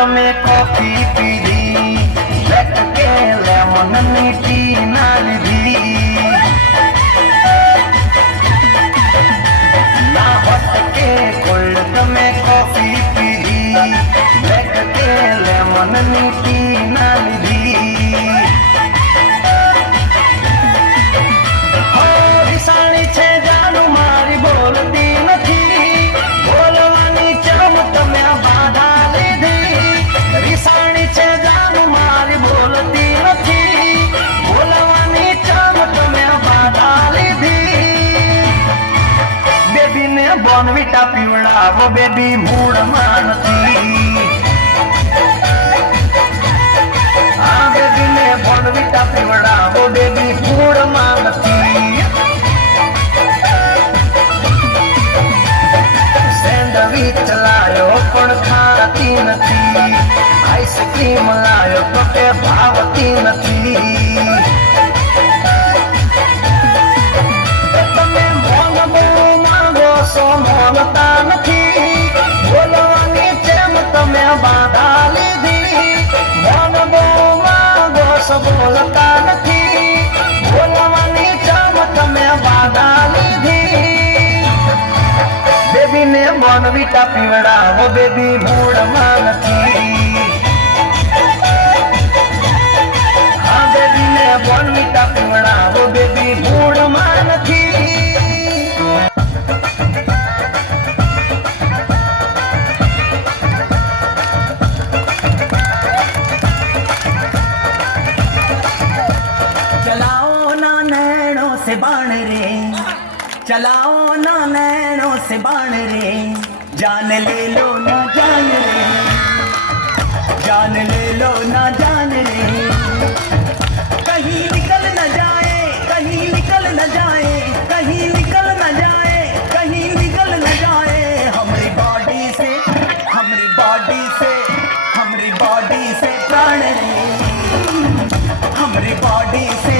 તમે કોફી પીધી, બ્લેક કે લેમનની ટી ના લીધી, ના હોટ કે કોલ્ડ તમે કોફી પીધી, બ્લેક કે લેમનની ટી ના લીધી. હો વિસાણી છે જાનું મારી બોલતી નથી, બોલવાની ચમ તમે બાધા લીધી. વિસાણી છે જાનું મારી બોલતી નથી, બોલવાની ચમ તમે બાધા લીધી. બેબીને બોર્નવિટા પીવડાવો, બેબી મૂળમાં નથી. આ બેબીને બોર્નવિટા પીવડાવો, બેબી મૂળમાં નથી. સેન્ડવિચ લાયો પણ ખાતી નથી, આઈસ્ક્રીમ લાયો તો કે ભાવતી નથી. તમે મોંઘ બહુ માંગો છો, મોંઘતા નથી, બોલવાની જેમ તમે બાધા લીધી. મોંઘ બહુ માંગો છો, બોલતા નથી, બોલવાની જેમ તમે બાધા લીધી. બેબીને બોર્નવિટા પીવડાવો, બેબી મૂળમાં નથી. હા બેબીને બોર્નવિટા પીવડાવો, બેબી મૂળમાં નથી. चलाओ ना नैनों से बाण रे, चलाओ ना नैनों से बाण रे, जान ले लो ना जान रे, जान ले लो ना जान रे. कहीं निकल न जाए, कहीं निकल न जाए, कहीं निकल न जाए, कहीं निकल न जाए हमारी बॉडी से, हमारी बॉडी से, हमारी बॉडी से प्राण रे, हमारी बॉडी से